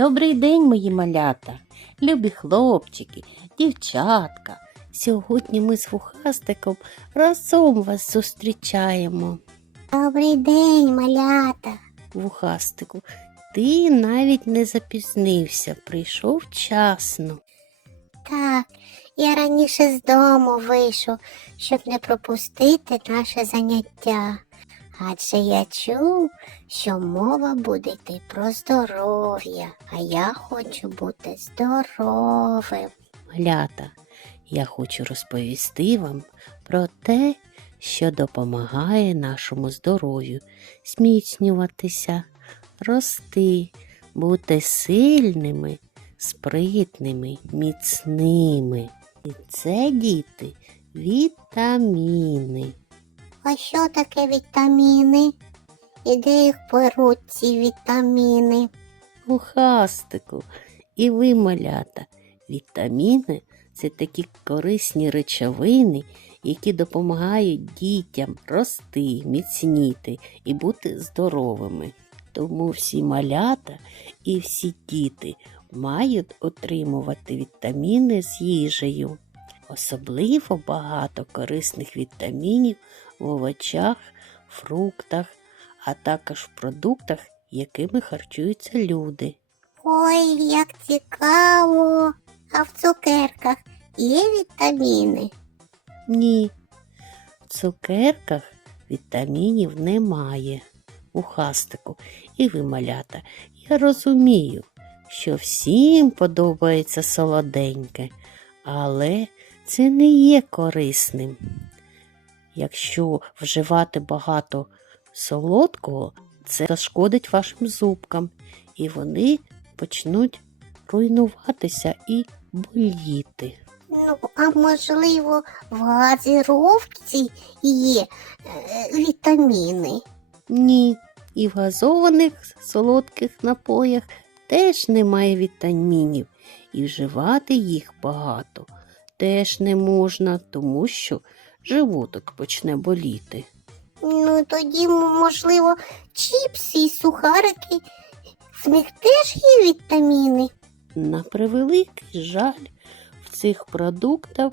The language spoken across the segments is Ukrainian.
Добрий день, мої малята, любі хлопчики, дівчатка. Сьогодні ми з вухастиком разом вас зустрічаємо. Добрий день, малята. Вухастику, ти навіть не запізнився, прийшов вчасно. Так, я раніше з дому вийшов, щоб не пропустити наше заняття. Адже я чув, що мова буде йти про здоров'я, а я хочу бути здоровим. Малята, я хочу розповісти вам про те, що допомагає нашому здоров'ю зміцнюватися, рости, бути сильними, спритними, міцними. І це, діти, вітаміни. А що таке вітаміни? І де їх беруть ці вітаміни? Лухастику і ви, малята. Вітаміни це такі корисні речовини, які допомагають дітям рости, міцніти і бути здоровими. Тому всі малята і всі діти мають отримувати вітаміни з їжею. Особливо багато корисних вітамінів в овочах, фруктах, а також в продуктах, якими харчуються люди. Ой, як цікаво. А в цукерках є вітаміни? Ні, в цукерках вітамінів немає. У хастику і ви, малята, я розумію, що всім подобається солоденьке, але це не є корисним. Якщо вживати багато солодкого, це зашкодить вашим зубкам, і вони почнуть руйнуватися і боліти. Ну, а можливо, в газировці є е, вітаміни. Ні, і в газованих солодких напоях теж немає вітамінів, і вживати їх багато теж не можна, тому що животик почне боліти. Ну, тоді, можливо, чіпси і сухарики. В них теж є вітаміни. На превеликий жаль, в цих продуктах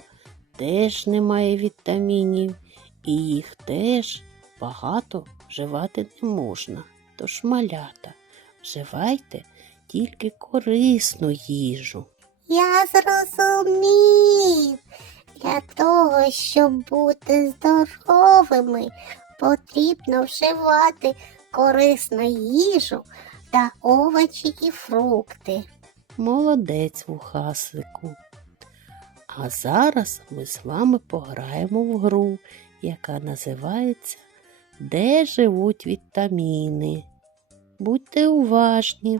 теж немає вітамінів, і їх теж багато вживати не можна. Тож малята, вживайте тільки корисну їжу. Я зрозумів. Для того, щоб бути здоровими, потрібно вживати корисну їжу та овочі і фрукти. Молодець вухасику. А зараз ми з вами пограємо в гру, яка називається Де живуть вітаміни. Будьте уважні.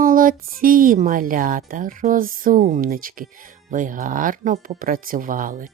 Молодці, малята, розумнички, ви гарно попрацювали.